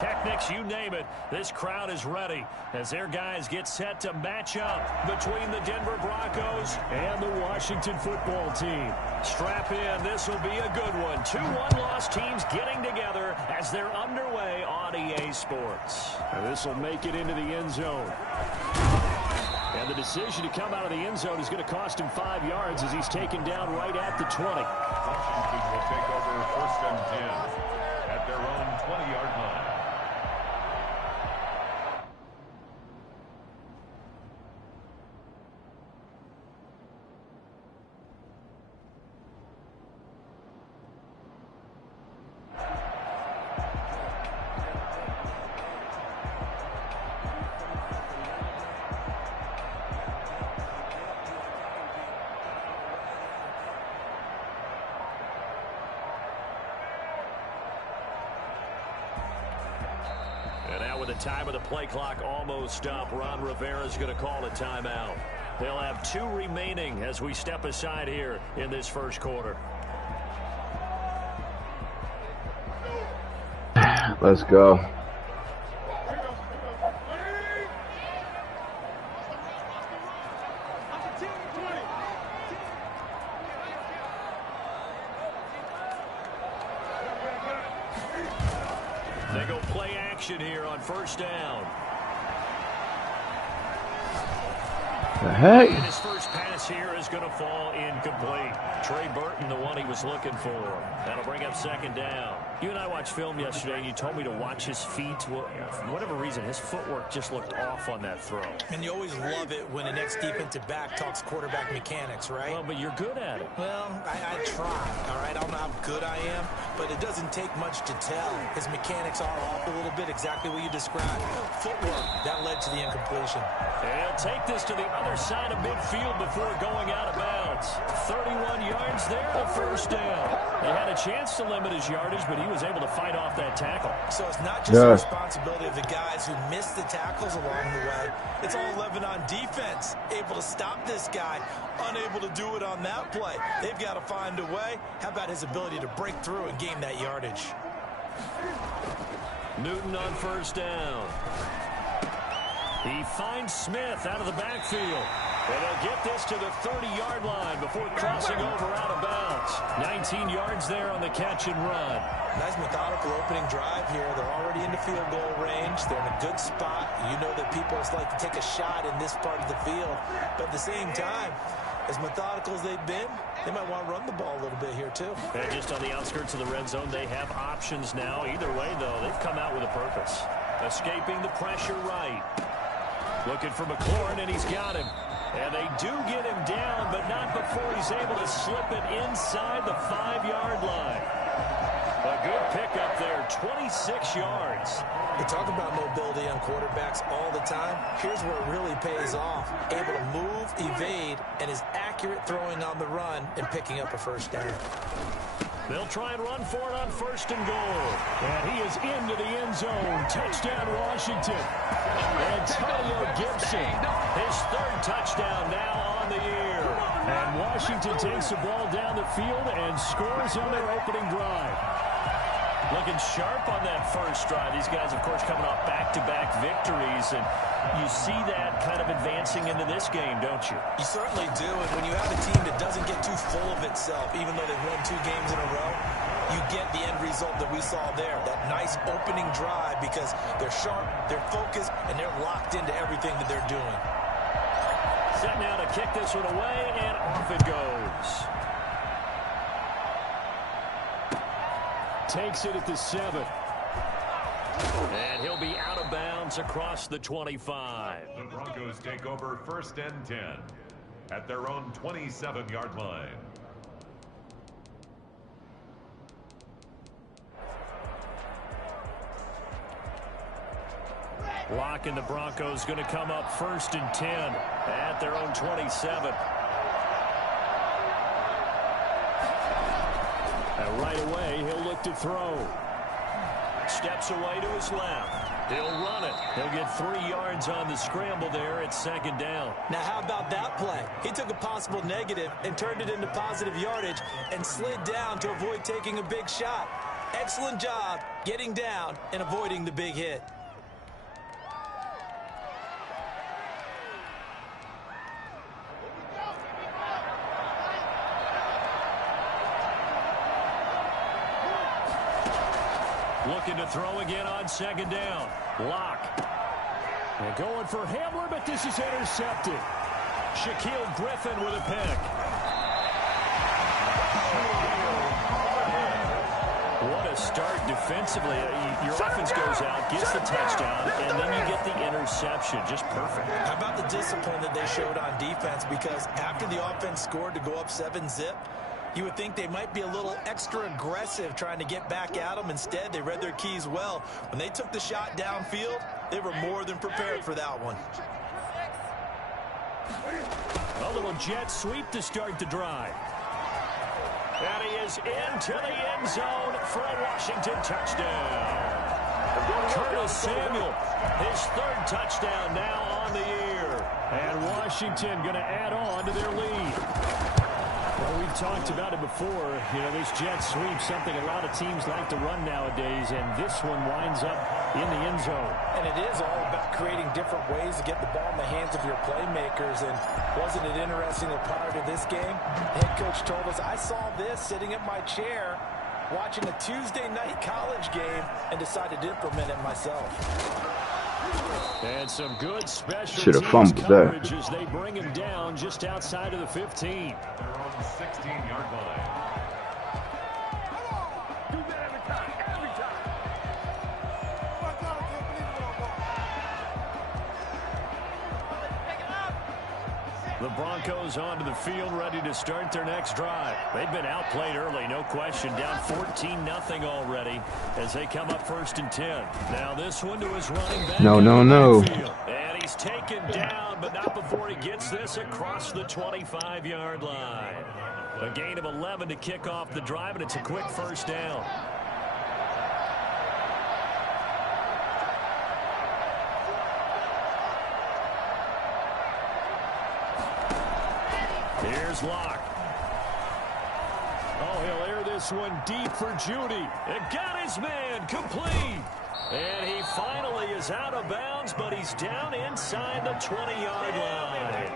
Techniques, you name it, this crowd is ready as their guys get set to match up between the Denver Broncos and the Washington football team. Strap in, this will be a good one. 2 one-loss teams getting together as they're underway on EA Sports. And this will make it into the end zone. And the decision to come out of the end zone is going to cost him 5 yards as he's taken down right at the 20. Washington will take over 1st and 10 at their own 20-yard line. And now with the time of the play clock almost up, Ron Rivera is going to call a timeout. They'll have 2 remaining as we step aside here in this first quarter. Let's go. They go play action here on 1st down. The heck? And his first pass here is going to fall incomplete. Trey Burton, the one he was looking for. That'll bring up 2nd down. You and I watched film yesterday, and you told me to watch his feet. Well, for whatever reason, his footwork just looked off on that throw. And you always love it when an ex-defensive back talks quarterback mechanics, right? Well, but you're good at it. Well, I try, all right? I don't know how good I am, but it doesn't take much to tell. His mechanics are off a little bit, exactly what you described. Footwork, that led to the incompletion. They'll take this to the other side of midfield before going out of bounds. 31 yards there, the 1st down. They had a chance to limit his yardage, but he was able to fight off that tackle. So it's not just the responsibility of the guys who missed the tackles along the way. It's all 11 on defense, able to stop this guy, unable to do it on that play. They've got to find a way. How about his ability to break through and gain that yardage? Newton on 1st down. He finds Smith out of the backfield. And they'll get this to the 30-yard line before crossing over out of bounds. 19 yards there on the catch and run. Nice methodical opening drive here. They're already into field goal range. They're in a good spot. You know that people like to take a shot in this part of the field. But at the same time, as methodical as they've been, they might want to run the ball a little bit here too. And just on the outskirts of the red zone, they have options now. Either way, though, they've come out with a purpose. Escaping the pressure right. Looking for McLaurin, and he's got him. And they do get him down, but not before he's able to slip it inside the 5-yard line. A good pickup there, 26 yards. We talk about mobility on quarterbacks all the time. Here's where it really pays off. Able to move, evade, and is accurate throwing on the run and picking up a 1st down. They'll try and run for it on 1st and goal. And he is into the end zone. Touchdown, Washington. Antonio Gibson, his 3rd touchdown now on the year. And Washington takes the ball down the field and scores on their opening drive. Looking sharp on that first drive. These guys, of course, coming off back-to-back victories. And you see that kind of advancing into this game, don't you? You certainly do. And when you have a team that doesn't get too full of itself, even though they've won 2 games in a row, you get the end result that we saw there. That nice opening drive because they're sharp, they're focused, and they're locked into everything that they're doing. Set now to kick this one away, and off it goes. Takes it at the 7. And he'll be out of bounds across the 25. The Broncos take over 1st and 10 at their own 27-yard line. Lock and the Broncos going to come up 1st and 10 at their own 27. And right away, he'll look to throw. Steps away to his left. He'll run it. He'll get 3 yards on the scramble there at 2nd down. Now, how about that play? He took a possible negative and turned it into positive yardage and slid down to avoid taking a big shot. Excellent job getting down and avoiding the big hit. Looking to throw again on second down. Locke. And going for Hamler, but this is intercepted. Shaquill Griffin with a pick. What a start defensively. Your offense goes out, gets the touchdown, and then you get the interception. Just perfect. How about the discipline that they showed on defense? Because after the offense scored to go up 7-zip, you would think they might be a little extra aggressive trying to get back at them. Instead, they read their keys well. When they took the shot downfield, they were more than prepared for that one. A little jet sweep to start the drive. And he is into the end zone for a Washington touchdown. Curtis Samuel, his third touchdown now on the year. And Washington going to add on to their lead. Well, we've talked about it before. You know, this jet sweep, something a lot of teams like to run nowadays, and this one winds up in the end zone. And it is all about creating different ways to get the ball in the hands of your playmakers. And wasn't it interesting that prior to this game, the head coach told us, I saw this sitting at my chair watching a Tuesday night college game and decided to implement it myself. And some good special Should have teams fumbled there. coverage as they bring him down just outside of the 15. Their own 16-yard line. The Broncos onto the field, ready to start their next drive. They've been outplayed early, no question. Down 14-0 already as they come up 1st and 10. Now this one to his running back. No. And he's taken down, but not before he gets this across the 25-yard line. A gain of 11 to kick off the drive, and it's a quick first down. Here's Locke. Oh, he'll air this one deep for Judy. It got his man complete. And he finally is out of bounds, but he's down inside the 20-yard line.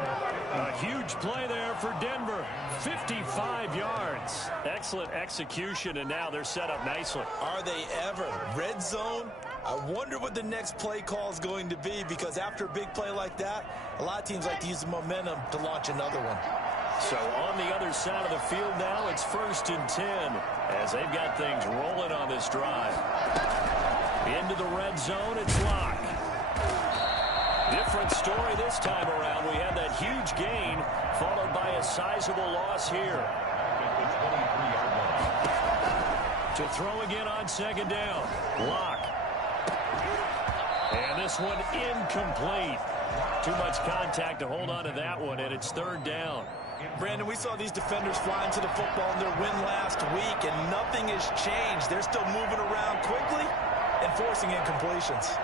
A huge play there for Denver. 55 yards. Excellent execution, and now they're set up nicely. Are they ever? Red zone? I wonder what the next play call is going to be, because after a big play like that, a lot of teams like to use the momentum to launch another one. So on the other side of the field now, it's 1st and 10 as they've got things rolling on this drive. Into the red zone, it's Locke. Different story this time around. We had that huge gain followed by a sizable loss here. To throw again on second down. Locke. And this one incomplete. Too much contact to hold on to that one, and it's 3rd down. Brandon, we saw these defenders fly into the football in their win last week, and nothing has changed. They're still moving around quickly and forcing incompletions.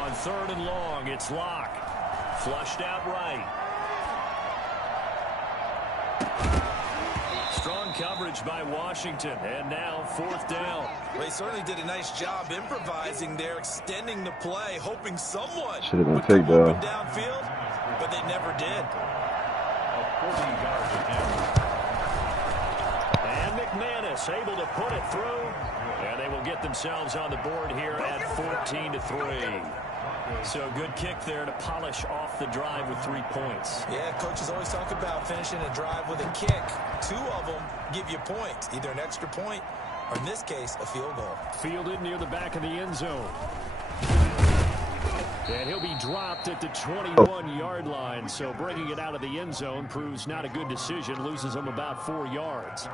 On 3rd and long, it's Locke. Flushed out right. Strong coverage by Washington, and now 4th down. They certainly did a nice job improvising there, extending the play, hoping someone Should have been would come picked open off. downfield, but they never did. And McManus able to put it through, and they will get themselves on the board here at 14-3. So good kick there to polish off the drive with 3 points. Yeah, coaches always talk about finishing a drive with a kick. 2 of them give you points, either an extra point or, in this case, a field goal. Fielded near the back of the end zone. And he'll be dropped at the 21-yard line. So bringing it out of the end zone proves not a good decision. Loses them about 4 yards.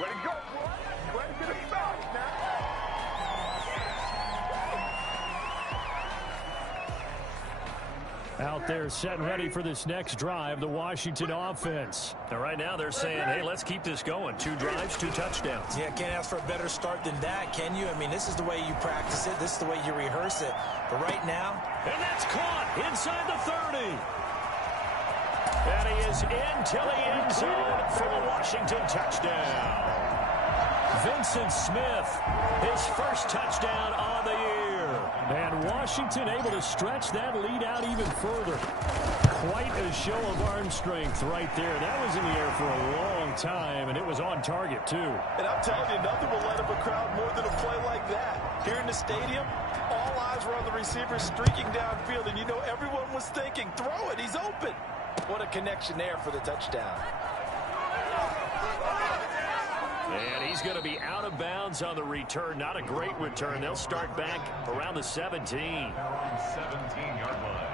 Ready to go, boy. Ready to get it started now. Out there setting ready for this next drive, the Washington offense. And right now they're saying, hey, let's keep this going. 2 drives, 2 touchdowns. Yeah, can't ask for a better start than that, can you? I mean, this is the way you practice it. This is the way you rehearse it. But right now... And that's caught inside the 30. And he is into the end zone for a Washington touchdown. Vincent Smith, his first touchdown on the year. And Washington able to stretch that lead out even further. Quite a show of arm strength right there. That was in the air for a long time, and it was on target, too. And I'm telling you, nothing will light up a crowd more than a play like that. Here in the stadium, all eyes were on the receiver streaking downfield, and you know everyone was thinking, throw it, he's open. What a connection there for the touchdown. And he's going to be out of bounds on the return. Not a great return. They'll start back around the 17. Now on 17-yard line.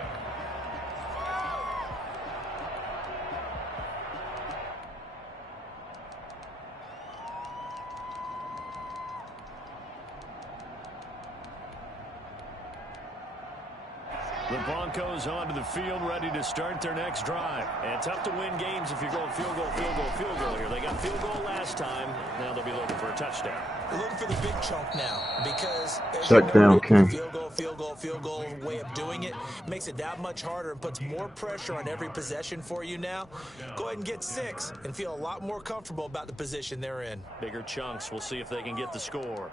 The Broncos onto the field, ready to start their next drive. And tough to win games if you're going field goal, field goal, field goal here. They got field goal last time. Now they'll be looking for a touchdown. They're looking for the big chunk now because Check down, King. field goal, field goal, field goal way of doing it makes it that much harder and puts more pressure on every possession for you now. Go ahead and get 6 and feel a lot more comfortable about the position they're in. Bigger chunks. We'll see if they can get the score.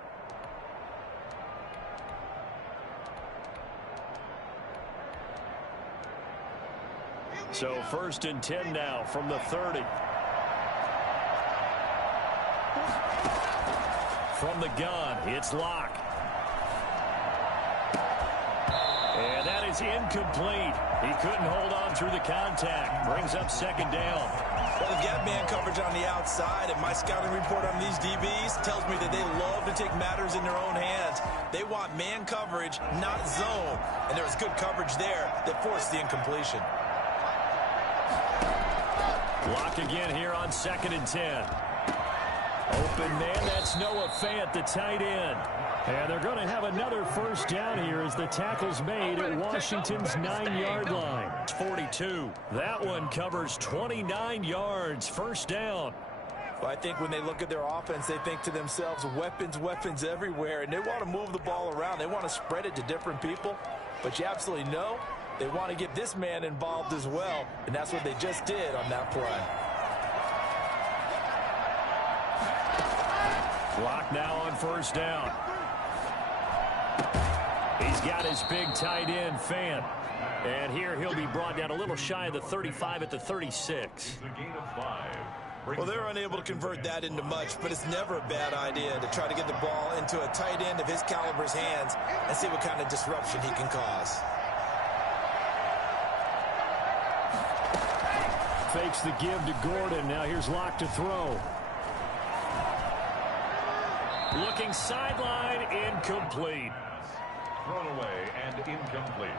So 1st and 10 now from the 30. From the gun, it's Locke. And that is incomplete. He couldn't hold on through the contact. Brings up 2nd down. Well, they've got man coverage on the outside, and my scouting report on these DBs tells me that they love to take matters in their own hands. They want man coverage, not zone. And there was good coverage there that forced the incompletion. Locke again here on 2nd and 10. Open man, that's Noah Fant, the tight end. And they're going to have another 1st down here as the tackle's made at Washington's 9-yard line. It's 42. That one covers 29 yards. 1st down. Well, I think when they look at their offense, they think to themselves, weapons, weapons everywhere. And they want to move the ball around. They want to spread it to different people. But you absolutely know they want to get this man involved as well. And that's what they just did on that play. Clock now on 1st down. He's got his big tight end, Fant. And here he'll be brought down a little shy of the 35 at the 36. It's a gain of 5. Well, they're unable to convert that into much, but it's never a bad idea to try to get the ball into a tight end of his caliber's hands and see what kind of disruption he can cause. Fakes the give to Gordon. Now here's Locke to throw. Looking sideline, incomplete. Thrown away and incomplete.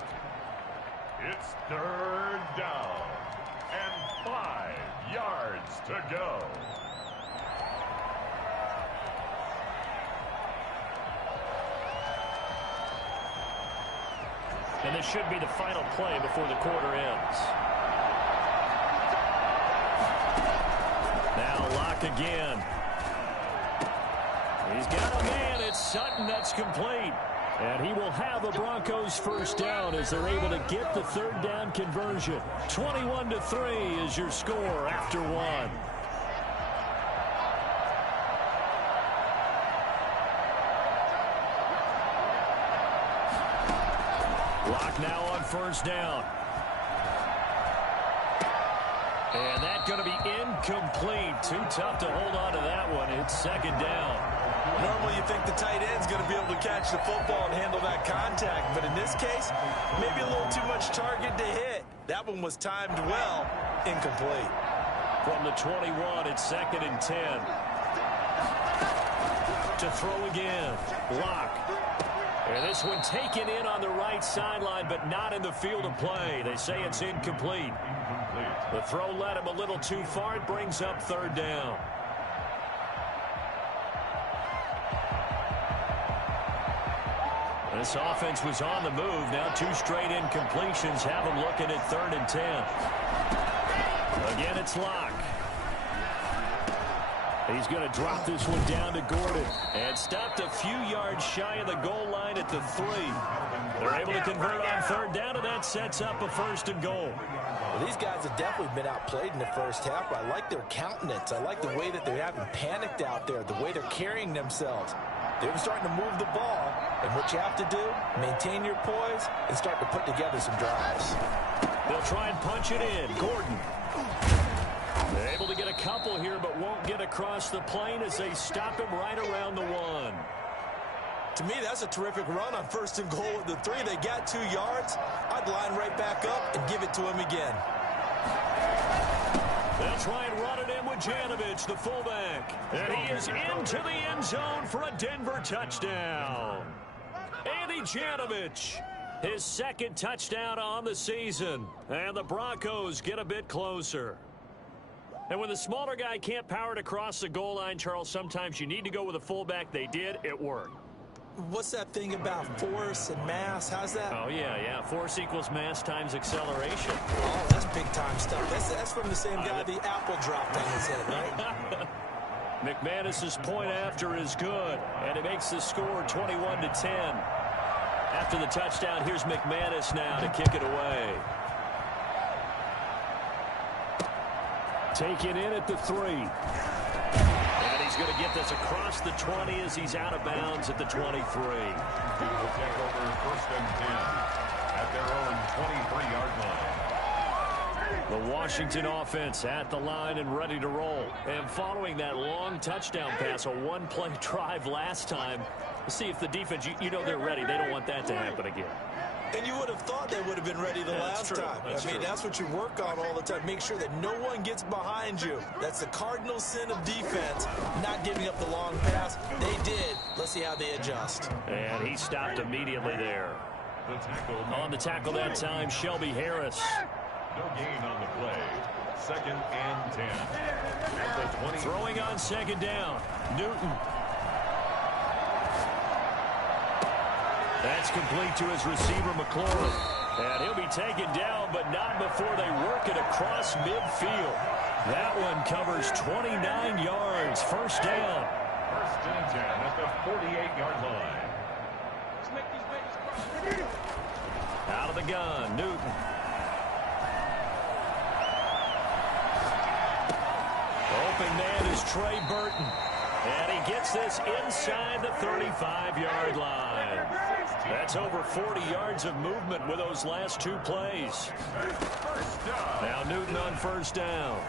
It's 3rd down and 5 yards to go. And this should be the final play before the quarter ends. Now Locke again. He's got a man. It's Sutton. That's complete. And he will have the Broncos 1st down as they're able to get the 3rd down conversion. 21-3 is your score after 1. Locke now on 1st down. And that's going to be incomplete. Too tough to hold on to that one. It's 2nd down. Normally you think the tight end's going to be able to catch the football and handle that contact, but in this case, maybe a little too much target to hit. That one was timed well, incomplete. From the 21, it's 2nd and 10. To throw again, Locke. And this one taken in on the right sideline, but not in the field of play. They say it's incomplete. The throw led him a little too far. It brings up 3rd down. This offense was on the move. Now 2 straight incompletions have them looking at 3rd and 10. Again, it's Locke. He's going to drop this one down to Gordon. And stopped a few yards shy of the goal line at the 3. They're able to convert on 3rd down, and that sets up a 1st and goal. Well, these guys have definitely been outplayed in the first half, but I like their countenance. I like the way that they haven't panicked out there, the way they're carrying themselves. They're starting to move the ball, and what you have to do, maintain your poise and start to put together some drives. They'll try and punch it in. Gordon. They're able to get a couple here, but won't get across the plane as they stop him right around the 1. To me, that's a terrific run on 1st and goal at the 3. They got 2 yards. I'd line right back up and give it to him again. They'll try and run it in with Janovich, the fullback. And he is into the end zone for a Denver touchdown. Andy Janovich, his 2nd touchdown on the season. And the Broncos get a bit closer. And when the smaller guy can't power it across the goal line, Charles, sometimes you need to go with a fullback. They did. It worked. What's that thing about force and mass? How's that? Oh, yeah. Force equals mass times acceleration. Oh, that's big-time stuff. That's from the same guy the apple dropped on his head, right? McManus's point after is good, and it makes the score 21-10. After the touchdown, here's McManus now to kick it away. Taken in at the 3. And he's going to get this across the 20 as he's out of bounds at the 23. Will take over 1st and 10 at their own 23-yard line. The Washington offense at the line and ready to roll. And following that long touchdown pass, a 1-play drive last time, let's see if the defense, you know they're ready. They don't want that to happen again. And you would have thought they would have been ready the last time. That's what you work on all the time. Make sure that no one gets behind you. That's the cardinal sin of defense, not giving up the long pass. They did. Let's see how they adjust. And he stopped immediately there. On the tackle that time, Shelby Harris. No gain on the play. 2nd and 10. At the 20. Throwing on 2nd down. Newton. That's complete to his receiver, McLaurin. And he'll be taken down, but not before they work it across midfield. That one covers 29 yards. 1st down. 1st and 10 at the 48-yard line. Out of the gun, Newton. Open man is Trey Burton. And he gets this inside the 35-yard line. That's over 40 yards of movement with those last 2 plays. Now Newton on 1st down.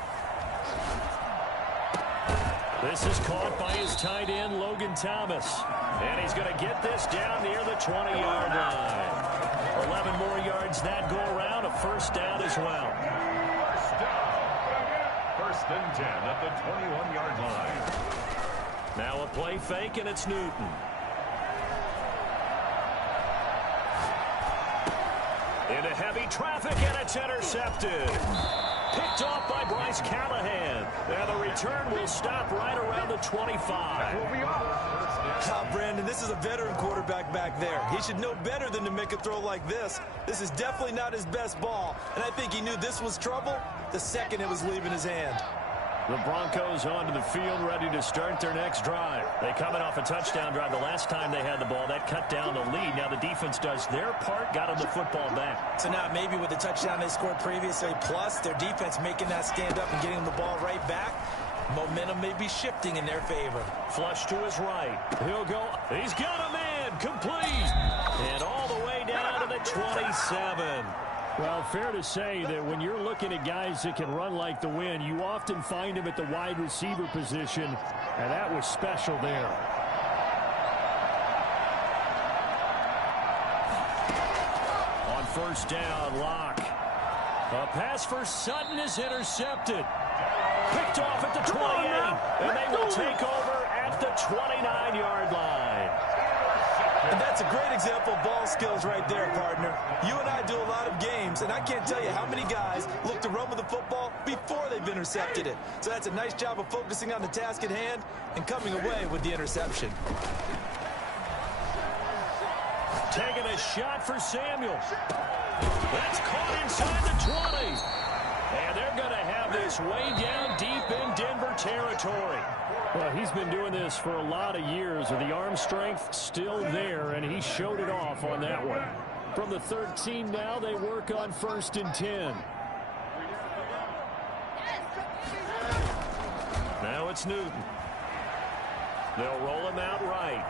This is caught by his tight end, Logan Thomas. And he's going to get this down near the 20-yard line. 11 more yards that go around, a 1st down as well. 1st and 10 at the 21-yard line. Now a play fake, and it's Newton. Into heavy traffic, and it's intercepted. Picked off by Bryce Callahan. And the return will stop right around the 25. Brandon, this is a veteran quarterback back there. He should know better than to make a throw like this. This is definitely not his best ball, and I think he knew this was trouble the second it was leaving his hand. The Broncos onto the field, ready to start their next drive. They coming off a touchdown drive the last time they had the ball. That cut down the lead. Now the defense does their part, got them the football back. So now maybe with the touchdown they scored previously, plus their defense making that stand up and getting them the ball right back, momentum may be shifting in their favor. Flush to his right. He'll go. He's got a man. Complete. And all the way down to the 27. Well, fair to say that when you're looking at guys that can run like the wind, you often find them at the wide receiver position, and that was special there. On 1st down, Locke. A pass for Sutton is intercepted. Picked off at the 28, and they will take over at the 29-yard line. And that's a great example of ball skills right there, partner. You and I do a lot of games, and I can't tell you how many guys look to run with the football before they've intercepted it. So that's a nice job of focusing on the task at hand and coming away with the interception. Taking a shot for Samuel. That's caught inside the 20. And they're going to have this way down deep in Denver territory. Well, he's been doing this for a lot of years with the arm strength still there, and he showed it off on that one. From the 13 now, they work on 1st and 10. Now it's Newton. They'll roll him out right.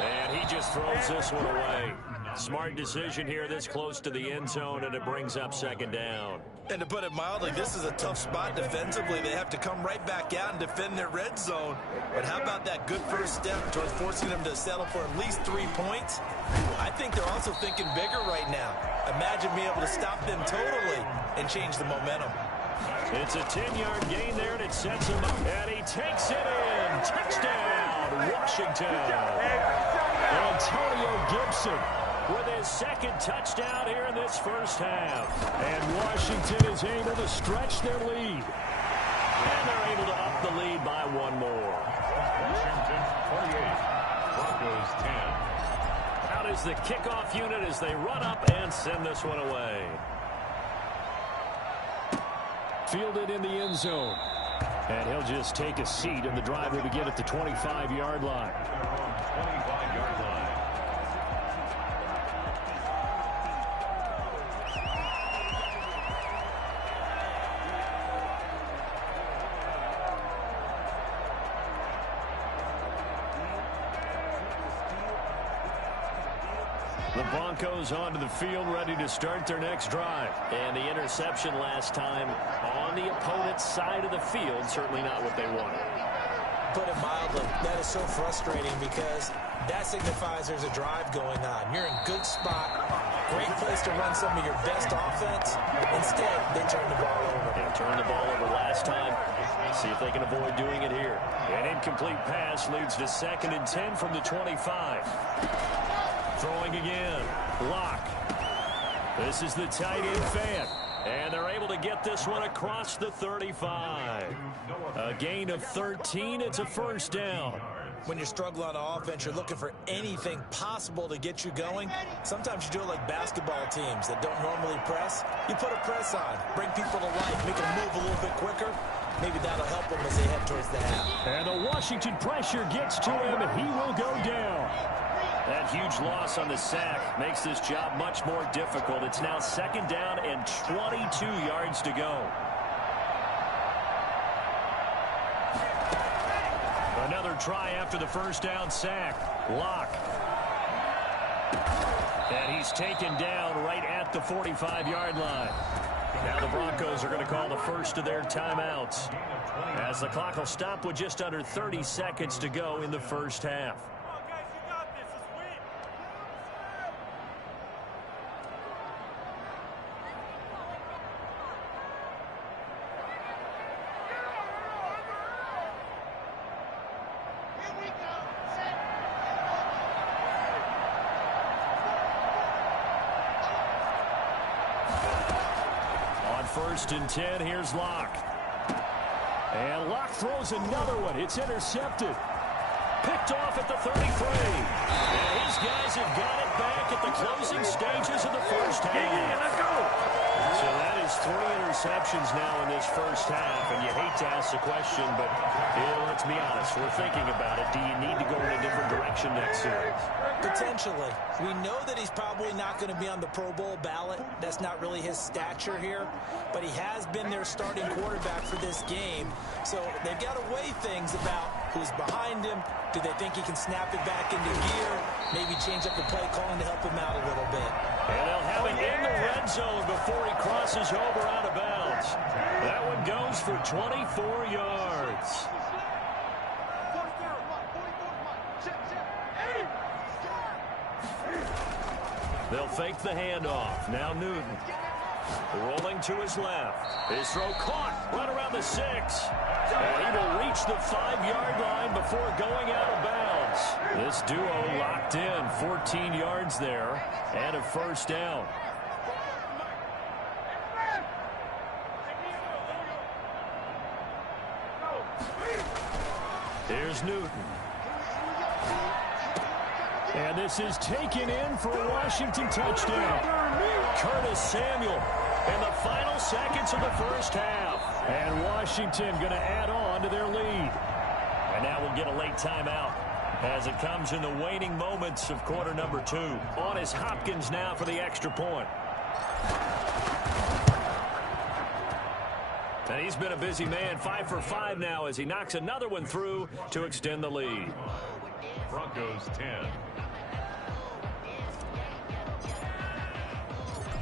And he just throws this one away. Smart decision here this close to the end zone, and it brings up 2nd down. And to put it mildly, this is a tough spot defensively. They have to come right back out and defend their red zone. But how about that good first step towards forcing them to settle for at least 3 points? I think they're also thinking bigger right now. Imagine being able to stop them totally and change the momentum. It's a 10-yard gain there, and it sets him up. And he takes it in. Touchdown, Washington. Antonio Gibson with his 2nd touchdown here in this first half. And Washington is able to stretch their lead. And they're able to up the lead by 1 more. Washington 48, Broncos 10. Out is the kickoff unit as they run up and send this one away. Fielded in the end zone. And he'll just take a seat, and the drive will begin at the 25-yard line. 25-yard line. The Broncos onto the field, ready to start their next drive. And the interception last time on the opponent's side of the field, certainly not what they wanted. Put it mildly, that is so frustrating because that signifies there's a drive going on. You're in good spot, great place to run some of your best offense. Instead, they turn the ball over. They turned the ball over last time. See if they can avoid doing it here. An incomplete pass leads to 2nd and 10 from the 25. Throwing again. Locke. This is the tight end fan. And they're able to get this one across the 35. A gain of 13. It's a 1st down. When you're struggling on offense, you're looking for anything possible to get you going. Sometimes you do it like basketball teams that don't normally press. You put a press on, bring people to life, make them move a little bit quicker. Maybe that'll help them as they head towards the half. And the Washington pressure gets to him, and he will go down. That huge loss on the sack makes this job much more difficult. It's now 2nd down and 22 yards to go. Another try after the 1st down sack. Locke. And he's taken down right at the 45-yard line. Now the Broncos are going to call the first of their timeouts, as the clock will stop with just under 30 seconds to go in the first half. On 1st and 10, here's Locke. And Locke throws another one. It's intercepted. Picked off at the 33. And his guys have got it back at the closing stages of the first half. Let's go. So that is 3 interceptions now in this first half. And you hate to ask the question, but let's be honest. We're thinking about it. Do you need to go in a different direction next series? Potentially. We know that he's probably not going to be on the Pro Bowl ballot. That's not really his stature here. But he has been their starting quarterback for this game. So they've got to weigh things about who's behind him. Do they think he can snap it back into gear? Maybe change up the play calling to help him out a little bit. And they'll have it in the red zone before he crosses over out of bounds. That one goes for 24 yards. They'll fake the handoff. Now Newton. Rolling to his left. His throw caught right around the 6. And he will reach the 5-yard line before going out of bounds. This duo locked in. 14 yards there and a 1st down. Here's Newton. And this is taken in for a Washington touchdown. Curtis Samuel in the final seconds of the first half. And Washington going to add on to their lead. And now we'll get a late timeout as it comes in the waning moments of quarter number 2. On is Hopkins now for the extra point. And he's been a busy man, 5 for 5 now as he knocks another one through to extend the lead. Broncos 10.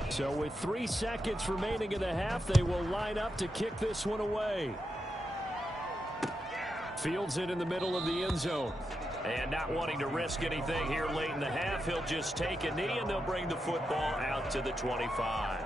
So with 3 seconds remaining in the half, they will line up to kick this one away. Fields it in the middle of the end zone. And not wanting to risk anything here late in the half, he'll just take a knee and they'll bring the football out to the 25.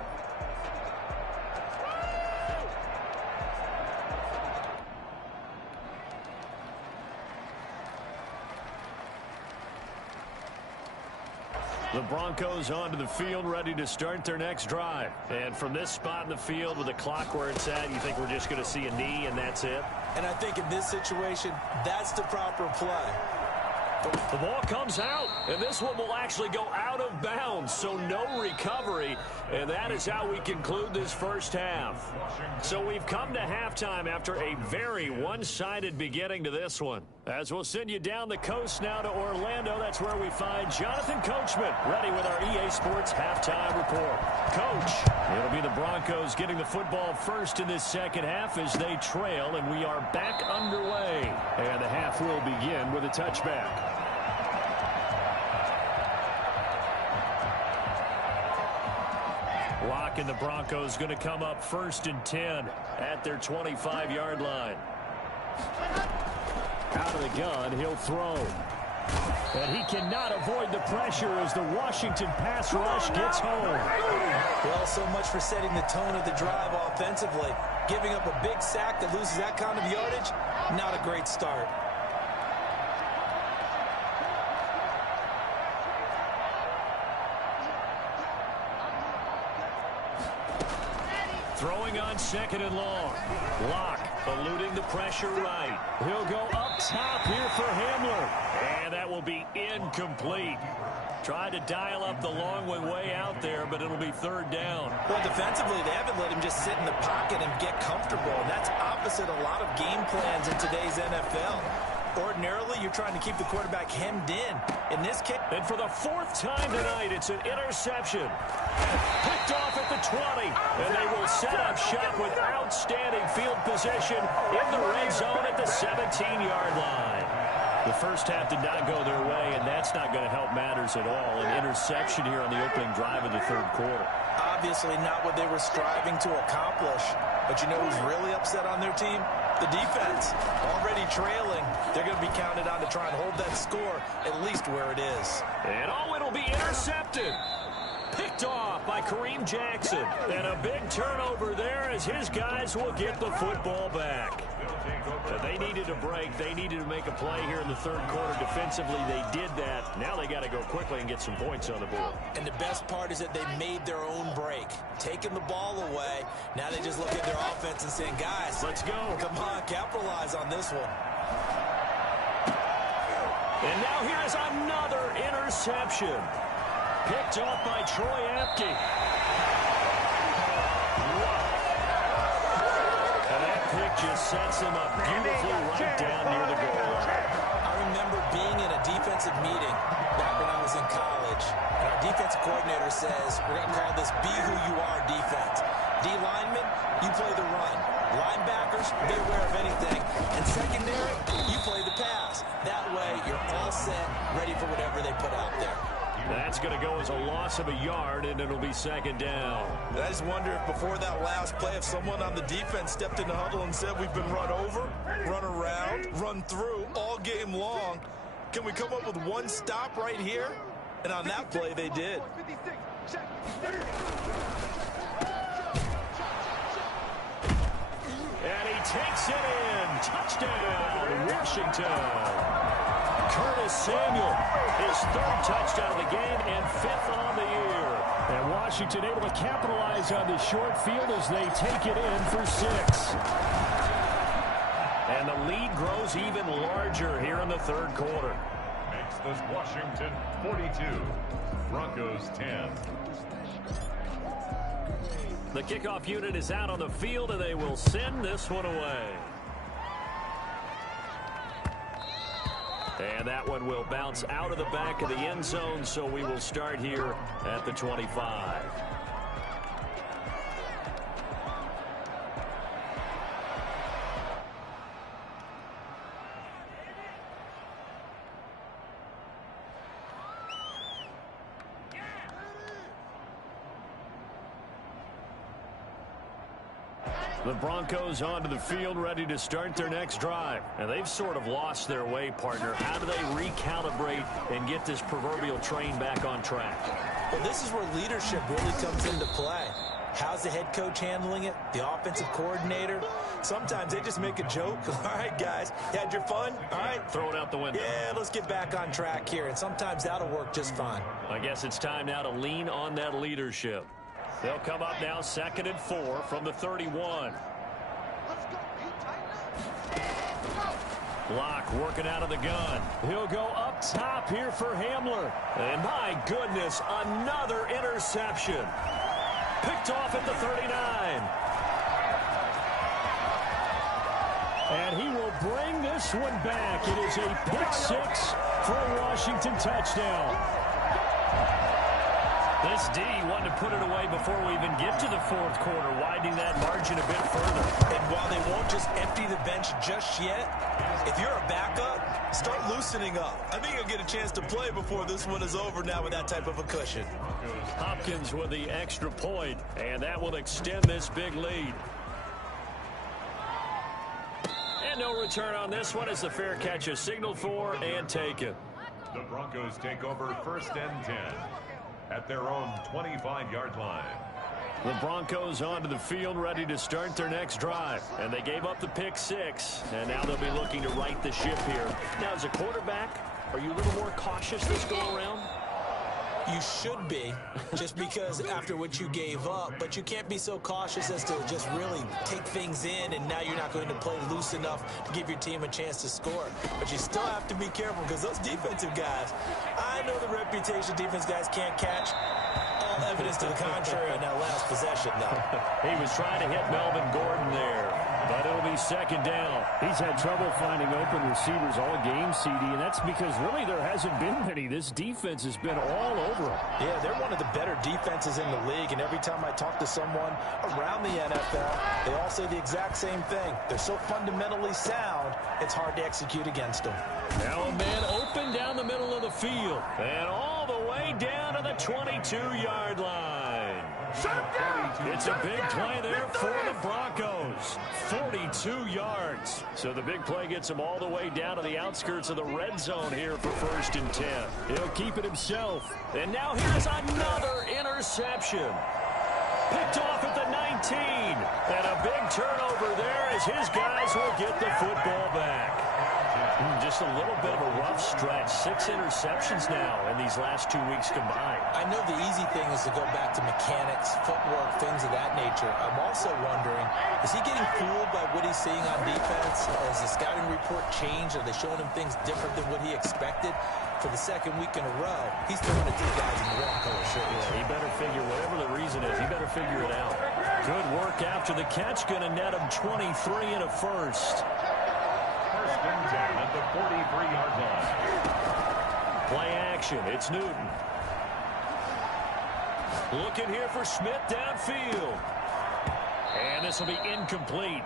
The Broncos onto the field, ready to start their next drive. And from this spot in the field with the clock where it's at, you think we're just going to see a knee and that's it? And I think in this situation, that's the proper play. The ball comes out, and this one will actually go out of bounds, so no recovery. And that is how we conclude this first half. So we've come to halftime after a very one-sided beginning to this one. As we'll send you down the coast now to Orlando, that's where we find Jonathan Coachman, ready with our EA Sports halftime report. Coach, it'll be the Broncos getting the football first in this second half as they trail, and we are back underway. And the half will begin with a touchback. Locke and the Broncos going to come up 1st and 10 at their 25-yard line. Out of the gun, he'll throw. And he cannot avoid the pressure as the Washington pass rush gets home. Well, so much for setting the tone of the drive offensively. Giving up a big sack that loses that kind of yardage, not a great start. Throwing on 2nd and long. Locke eluding the pressure right. He'll go up top here for Hamler. And that will be incomplete. Tried to dial up the long one way out there, but it'll be 3rd down. Well, defensively, they haven't let him just sit in the pocket and get comfortable. And that's opposite a lot of game plans in today's NFL. Ordinarily, you're trying to keep the quarterback hemmed in. In this case, and for the 4th time tonight, it's an interception. Picked off at the 20, and they will set up shop with outstanding field position in the red zone at the 17-yard line. The first half did not go their way, and that's not going to help matters at all. An interception here on the opening drive of the 3rd quarter. Obviously not what they were striving to accomplish. But you know who's really upset on their team? The defense. Already trailing. They're going to be counted on to try and hold that score at least where it is. And it'll be intercepted. Picked off by Kareem Jackson. And a big turnover there as his guys will get the football back. They needed a break. They needed to make a play here in the 3rd quarter. Defensively, they did that. Now they got to go quickly and get some points on the board. And the best part is that they made their own break. Taking the ball away. Now they just look at their offense and saying, guys, let's go. Come on, capitalize on this one. And now here's another interception. Picked off by Troy Apke. Just sets him up beautifully right down near the goal line. I remember being in a defensive meeting back when I was in college, and our defensive coordinator says, we're going to call this Be Who You Are defense. D linemen, you play the run. Linebackers, be aware of anything. And secondary, you play the pass. That way, you're all set, ready for whatever they put out there. That's going to go as a loss of a yard, and it'll be 2nd down. I just wonder if before that last play, if someone on the defense stepped in the huddle and said, we've been run over, run around, run through all game long. Can we come up with one stop right here? And on that play, they did. And he takes it in. Touchdown, Washington. Curtis Samuel, his 3rd touchdown of the game and 5th on the year. And Washington able to capitalize on the short field as they take it in for 6. And the lead grows even larger here in the 3rd quarter. makes this Washington 42, Broncos 10. The kickoff unit is out on the field, and they will send this one away. And that one will bounce out of the back of the end zone, so we will start here at the 25. The Broncos onto the field, ready to start their next drive. And they've sort of lost their way, partner. How do they recalibrate and get this proverbial train back on track? Well, this is where leadership really comes into play. How's the head coach handling it? The offensive coordinator? Sometimes they just make a joke. All right, guys, you had your fun? All right. Throw it out the window. Yeah, let's get back on track here. And sometimes that'll work just fine. I guess it's time now to lean on that leadership. They'll come up now 2nd and 4 from the 31. Locke working out of the gun. He'll go up top here for Hamler. And my goodness, another interception. Picked off at the 39. And he will bring this one back. It is a pick-6 for a Washington touchdown. This D wanted to put it away before we even get to the 4th quarter, widening that margin a bit further. And while they won't just empty the bench just yet, if you're a backup, start loosening up. I think you'll get a chance to play before this one is over now with that type of a cushion. Hopkins with the extra point, and that will extend this big lead. And no return on this one as the fair catch is signaled for and taken. The Broncos take over 1st and 10 at their own 25-yard line. The Broncos onto the field, ready to start their next drive. And they gave up the pick-6, and now they'll be looking to right the ship here. Now, as a quarterback, are you a little more cautious this go-around? You should be, just because after what you gave up, but you can't be so cautious as to just really take things in, and now you're not going to play loose enough to give your team a chance to score. But you still have to be careful because those defensive guys, I know the reputation defense guys can't catch. All evidence to the contrary on that last possession, though. He was trying to hit Melvin Gordon there, but it'll be 2nd down. He's had trouble finding open receivers all game, CD, and that's because really there hasn't been many. This defense has been all over him. Yeah, they're one of the better defenses in the league, and every time I talk to someone around the NFL, they all say the exact same thing. They're so fundamentally sound, it's hard to execute against them. Now a man open down the middle of the field, and all the way down to the 22-yard line. It's a big play there for the Broncos. 42 yards. So the big play gets him all the way down to the outskirts of the red zone here for 1st and 10. He'll keep it himself. And now here's another interception. Picked off at the 19. And a big turnover there as his guys will get the football back. Just a little bit of a rough stretch. 6 interceptions now in these last 2 weeks combined. I know the easy thing is to go back to mechanics, footwork, things of that nature. I'm also wondering, is he getting fooled by what he's seeing on defense? Has the scouting report changed? Are they showing him things different than what he expected? For the 2nd week in a row, he's throwing it to the guys in the wrong color shirt. Yeah, he better figure, whatever the reason is, he better figure it out. Good work after the catch. Going to net him 23 and a first. 1st and 10 at the 43-yard line. Play action. It's Newton. Looking here for Smith downfield. And this will be incomplete.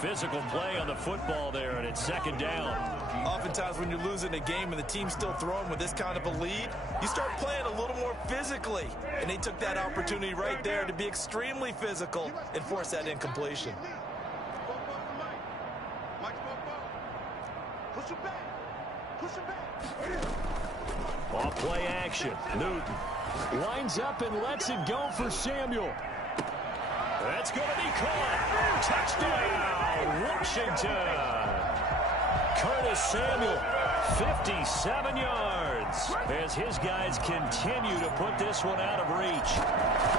Physical play on the football there, and it's 2nd down. Oftentimes when you're losing a game and the team's still throwing with this kind of a lead, you start playing a little more physically. And they took that opportunity right there to be extremely physical and force that incompletion. Off play action. Newton lines up and lets it go for Samuel. That's going to be caught. Touchdown, Washington. Curtis Samuel, 57 yards as his guys continue to put this one out of reach.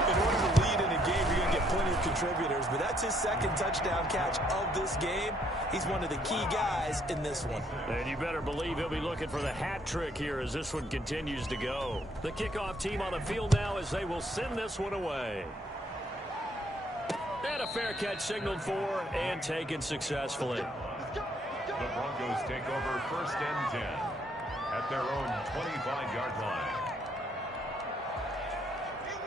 In order to lead in a game, you're going to get plenty of contributors, but that's his second touchdown catch of this game. He's one of the key guys in this one. And you better believe he'll be looking for the hat trick here as this one continues to go. The kickoff team on the field now as they will send this one away. And a fair catch signaled for and taken successfully. The Broncos take over 1st and 10 at their own 25-yard line.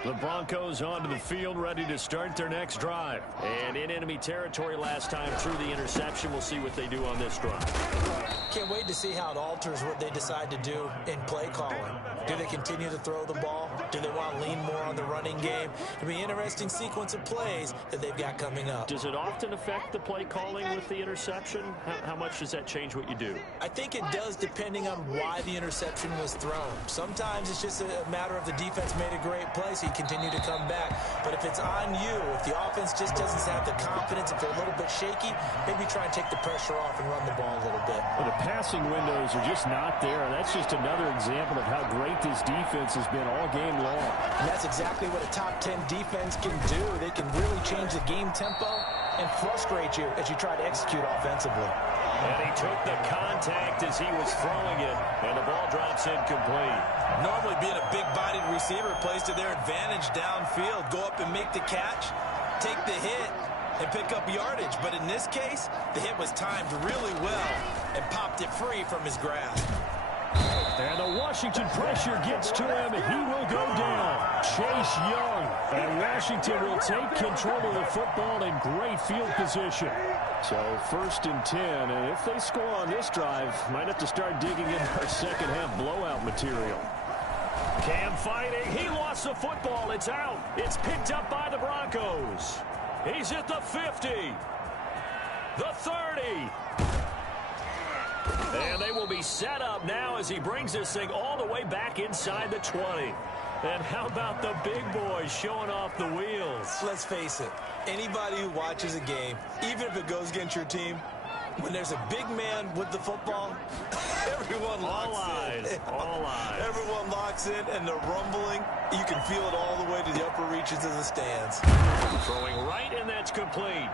The Broncos onto the field, ready to start their next drive. And in enemy territory last time through the interception. We'll see what they do on this drive. Can't wait to see how it alters what they decide to do in play calling. Do they continue to throw the ball? Do they want to lean more on the running game? It'll be an interesting sequence of plays that they've got coming up. Does it often affect the play calling with the interception? How much does that change what you do? I think it does depending on why the interception was thrown. Sometimes it's just a matter of the defense made a great play, so you continue to come back. But if it's on you, if the offense just doesn't have the confidence, if they're a little bit shaky, maybe try and take the pressure off and run the ball a little bit. Well, the passing windows are just not there, and that's just another example of how great this defense has been all game long. And that's exactly what a top 10 defense can do. They can really change the game tempo and frustrate you as you try to execute offensively. And he took the contact as he was throwing it, and the ball drops incomplete. Normally being a big-bodied receiver plays to their advantage downfield. Go up and make the catch, take the hit, and pick up yardage. But in this case, the hit was timed really well and popped it free from his grasp. And the Washington pressure gets to him. He will go down. Chase Young. And Washington will take control of the football in great field position. So 1st and 10. And if they score on this drive, might have to start digging in our second half blowout material. Cam fighting. He lost the football. It's out. It's picked up by the Broncos. He's at the 50. The 30. And they will be set up now as he brings this thing all the way back inside the 20. And how about the big boys showing off the wheels? Let's face it, anybody who watches a game, even if it goes against your team, when there's a big man with the football, everyone locks in. All eyes. Everyone locks in, and the rumbling, you can feel it all the way to the upper reaches of the stands. Throwing right, and that's complete.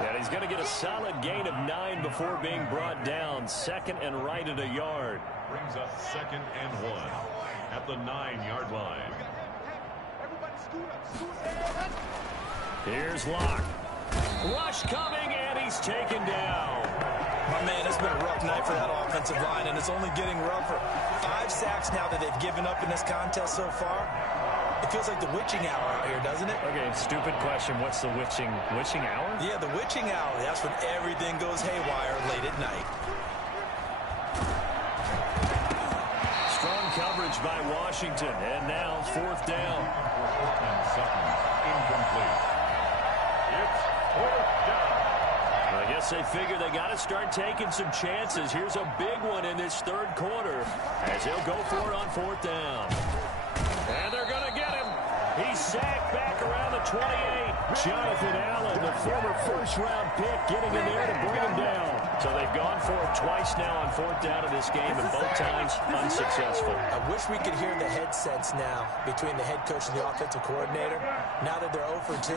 And he's going to get a solid gain of 9 before being brought down. 2nd and right at a yard. Brings up 2nd and 1 at the 9-yard line. Here's Locke. Rush coming, and he's taken down. My man, it's been a rough night for that offensive line, and it's only getting rougher. 5 sacks now that they've given up in this contest so far. It feels like the witching hour out here, doesn't it? Okay, stupid question. What's the witching hour? Yeah, the witching hour. That's when everything goes haywire late at night. Strong coverage by Washington, and now 4th down. And Sutton incomplete. It's 4th down. I guess they figure they got to start taking some chances. Here's a big one in this 3rd quarter as he'll go for it on 4th down. And they're going to get him. He's sacked back around the 28. Jonathan Allen, the former 1st-round pick, getting in there to bring him down. So they've gone for it twice now on 4th down in this game, and both times unsuccessful. I wish we could hear the headsets now between the head coach and the offensive coordinator. Now that they're 0 for 2,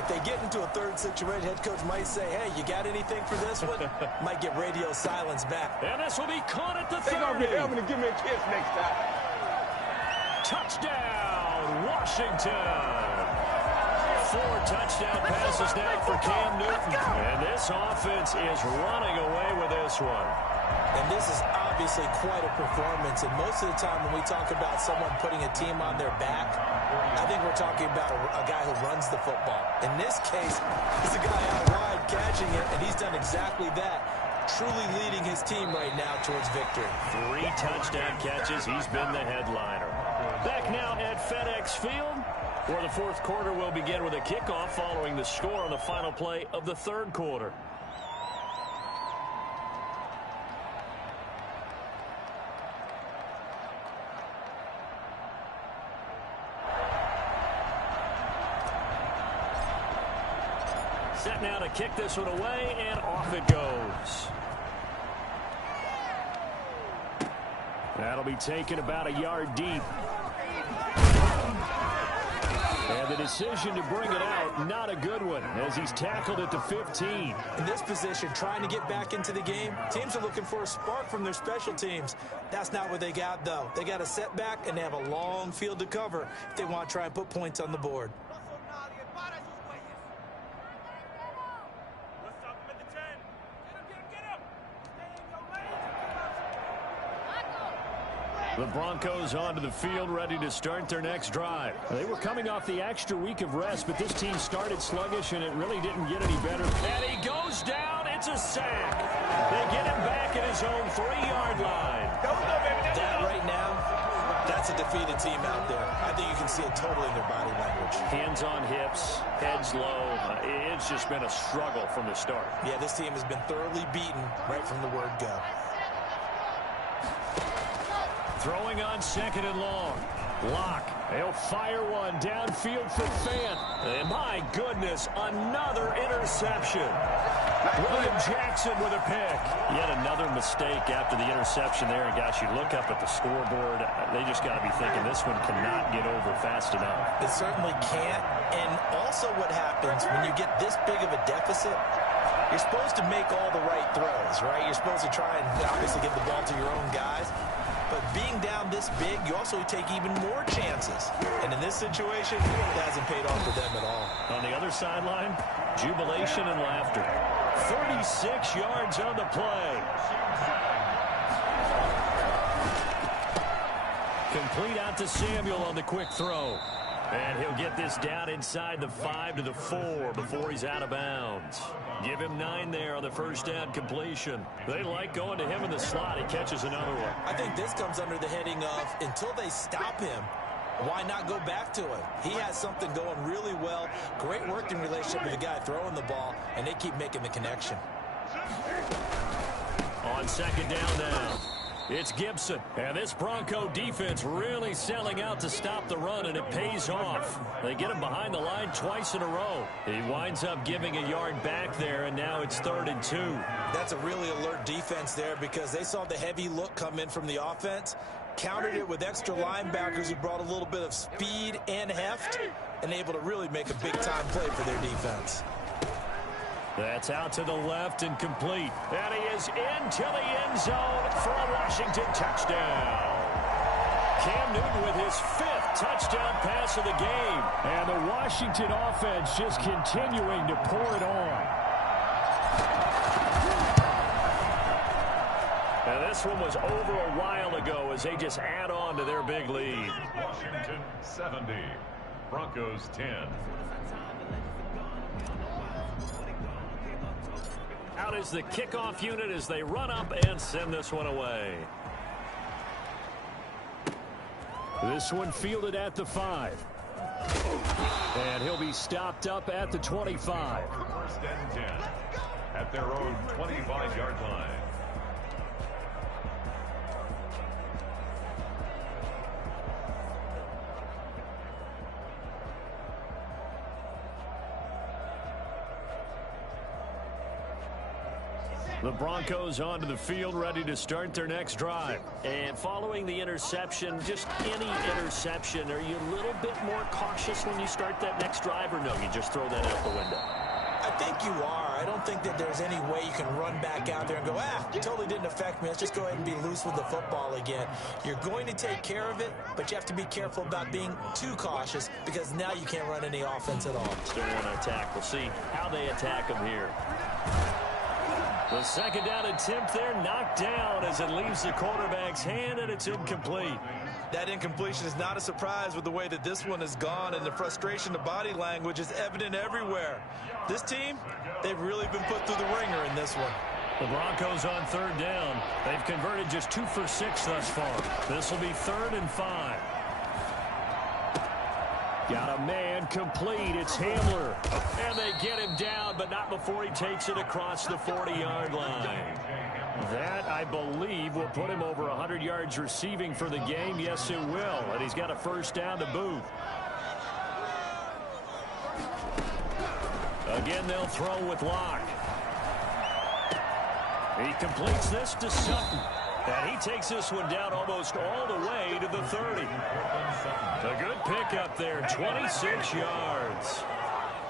if they get into a 3rd situation, head coach might say, hey, you got anything for this one? Might get radio silence back. And this will be caught at the 30. They're going to be able to give me a kiss next time. Touchdown, Washington. 4 touchdown passes now for Cam Newton. And this offense is running away with this one. And this is obviously quite a performance. And most of the time when we talk about someone putting a team on their back, I think we're talking about a guy who runs the football. In this case, it's a guy out wide catching it, and he's done exactly that. Truly leading his team right now towards victory. 3 touchdown catches. He's been the headliner. Back now at FedEx Field, where the 4th quarter will begin with a kickoff following the score on the final play of the 3rd quarter. Set now to kick this one away, and off it goes. That'll be taken about a yard deep. And the decision to bring it out, not a good one, as he's tackled at the 15. In this position, trying to get back into the game, teams are looking for a spark from their special teams. That's not what they got, though. They got a setback, and they have a long field to cover if they want to try and put points on the board. The Broncos onto the field, ready to start their next drive. They were coming off the extra week of rest, but this team started sluggish, and it really didn't get any better. And he goes down. It's a sack. They get him back at his own 3-yard line. That right now, that's a defeated team out there. I think you can see it totally in their body language. Hands on hips, heads low. It's just been a struggle from the start. Yeah, this team has been thoroughly beaten right from the word go. Throwing on 2nd and long. Locke. He'll fire one downfield for Fant. And my goodness, another interception. William Jackson with a pick. Yet another mistake after the interception there. And gosh, you look up at the scoreboard, they just got to be thinking this one cannot get over fast enough. It certainly can't. And also what happens when you get this big of a deficit, you're supposed to make all the right throws, right? You're supposed to try and obviously get the ball to your own guys. But being down this big, you also take even more chances. And in this situation, it hasn't paid off for them at all. On the other sideline, jubilation and laughter. 36 yards on the play. Complete out to Samuel on the quick throw. And he'll get this down inside the 5 to the 4 before he's out of bounds. Give him 9 there on the first down completion. They like going to him in the slot. He catches another one. I think this comes under the heading of until they stop him, why not go back to him? He has something going really well. Great working relationship with the guy throwing the ball, and they keep making the connection. On 2nd down now. It's Gibson, and this Bronco defense really selling out to stop the run, and it pays off. They get him behind the line twice in a row. He winds up giving a yard back there, and now it's 3rd and 2. That's a really alert defense there because they saw the heavy look come in from the offense, countered it with extra linebackers who brought a little bit of speed and heft, and able to really make a big-time play for their defense. That's out to the left and complete. And he is into the end zone for a Washington touchdown. Cam Newton with his 5th touchdown pass of the game. And the Washington offense just continuing to pour it on. And this one was over a while ago as they just add on to their big lead. Washington 70, Broncos 10. Out is the kickoff unit as they run up and send this one away. This one fielded at the 5. And he'll be stopped up at the 25. 1st and 10 at their own 25-yard line. The Broncos onto the field, ready to start their next drive. And following the interception, just any interception, are you a little bit more cautious when you start that next drive, or no, you just throw that out the window? I think you are. I don't think that there's any way you can run back out there and go, it totally didn't affect me. Let's just go ahead and be loose with the football again. You're going to take care of it, but you have to be careful about being too cautious because now you can't run any offense at all. Still want to attack. We'll see how they attack them here. The 2nd down attempt there knocked down as it leaves the quarterback's hand, and it's incomplete. That incompletion is not a surprise with the way that this one has gone, and the frustration, the body language is evident everywhere. This team, they've really been put through the ringer in this one. The Broncos on 3rd down. They've converted just 2 for 6 thus far. This will be 3rd and 5. Got a man complete. It's Hamler. And they get him down, but not before he takes it across the 40-yard line. That, I believe, will put him over 100 yards receiving for the game. Yes, it will. And he's got a 1st down to boot. Again, they'll throw with Locke. He completes this to Sutton. And he takes this one down almost all the way to the 30. A good pickup there, 26 yards.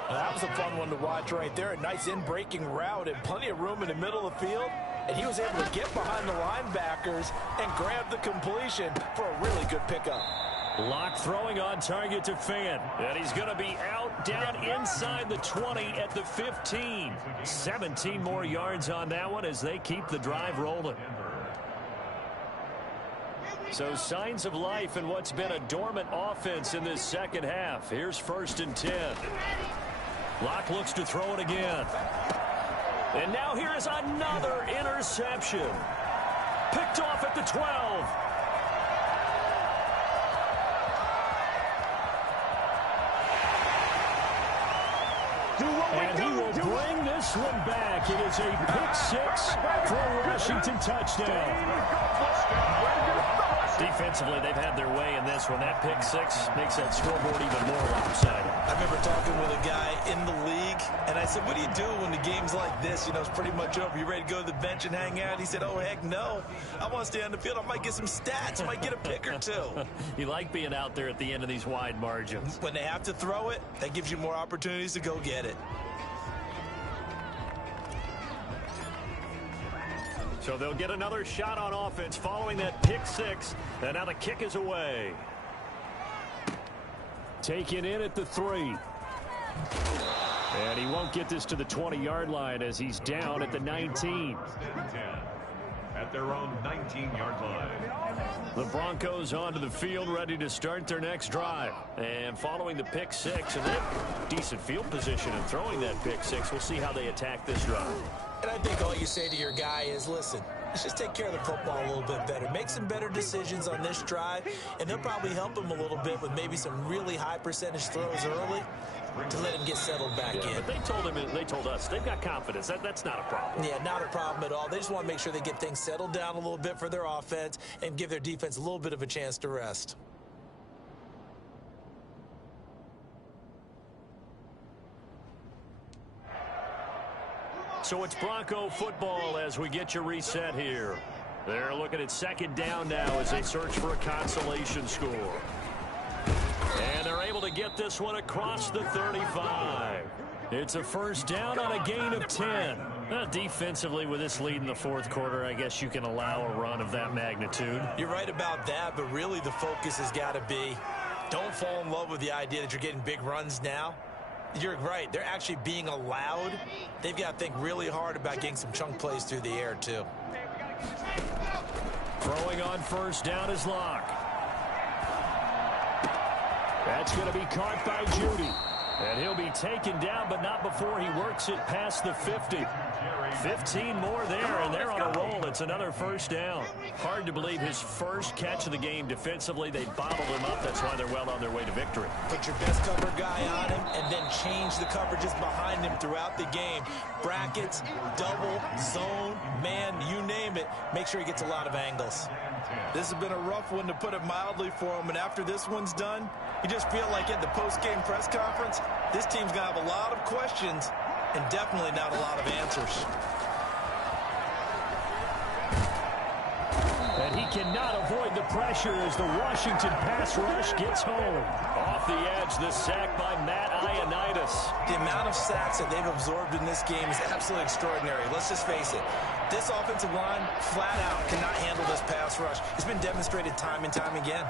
That was a fun one to watch right there. A nice in-breaking route and plenty of room in the middle of the field. And he was able to get behind the linebackers and grab the completion for a really good pickup. Locke throwing on target to Fant. And he's going to be out down inside the 20 at the 15. 17 more yards on that one as they keep the drive rolling. So signs of life in what's been a dormant offense in this second half. Here's 1st and 10. Locke looks to throw it again. And now here is another interception. Picked off at the 12. And he will bring this one back. It is a pick-6 for a Washington touchdown. Defensively, they've had their way in this one. That pick-6 makes that scoreboard even more lopsided. I remember talking with a guy in the league, and I said, what do you do when the game's like this? You know, it's pretty much over. You ready to go to the bench and hang out? He said, oh, heck no. I want to stay on the field. I might get some stats. I might get a pick or two. You like being out there at the end of these wide margins. When they have to throw it, that gives you more opportunities to go get it. So they'll get another shot on offense following that pick-6. And now the kick is away. Taken in at the 3. And he won't get this to the 20-yard line as he's down at the 19. At their own 19-yard line. The Broncos onto the field, ready to start their next drive. And following the pick-6, and then decent field position and throwing that pick-6, we'll see how they attack this drive. And I think all you say to your guy is, listen, let's just take care of the football a little bit better. Make some better decisions on this drive, and they'll probably help him a little bit with maybe some really high percentage throws early to let him get settled back in. But they told us they've got confidence. That's not a problem. Yeah, not a problem at all. They just want to make sure they get things settled down a little bit for their offense and give their defense a little bit of a chance to rest. So it's Bronco football as we get you reset here. They're looking at 2nd down now as they search for a consolation score. And they're able to get this one across the 35. It's a 1st down on a gain of 10. Defensively, with this lead in the 4th quarter, I guess you can allow a run of that magnitude. You're right about that, but really the focus has got to be, don't fall in love with the idea that you're getting big runs now. You're right. They're actually being allowed. They've got to think really hard about getting some chunk plays through the air, too. Throwing on 1st down is Locke. That's going to be caught by Judy. And he'll be taken down, but not before he works it past the 50. 15 more there, and they're on a roll. It's another 1st down. Hard to believe his first catch of the game defensively. They bottled him up. That's why they're well on their way to victory. Put your best cover guy on him, and then change the coverages behind him throughout the game. Brackets, double, zone, man, you name it. Make sure he gets a lot of angles. This has been a rough one, to put it mildly, for him. And after this one's done, you just feel like at the post-game press conference, this team's going to have a lot of questions and definitely not a lot of answers. And he cannot avoid the pressure as the Washington pass rush gets home. Off the edge, the sack by Matt Ioannidis. The amount of sacks that they've absorbed in this game is absolutely extraordinary. Let's just face it. This offensive line, flat out, cannot handle this pass rush. It's been demonstrated time and time again.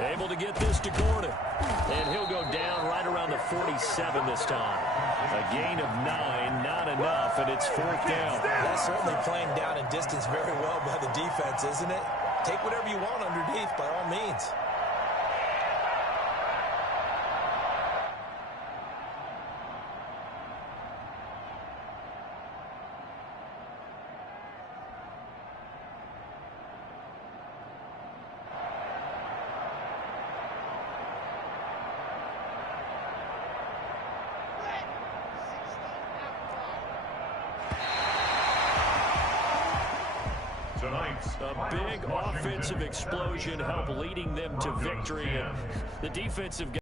Able to get this to Gordon. And he'll go down right around the 47 this time. A gain of 9, not enough, and it's 4th down. That's certainly playing down in distance very well by the defense, isn't it? Take whatever you want underneath, by all means. A big offensive explosion helped leading them to victory. And the defensive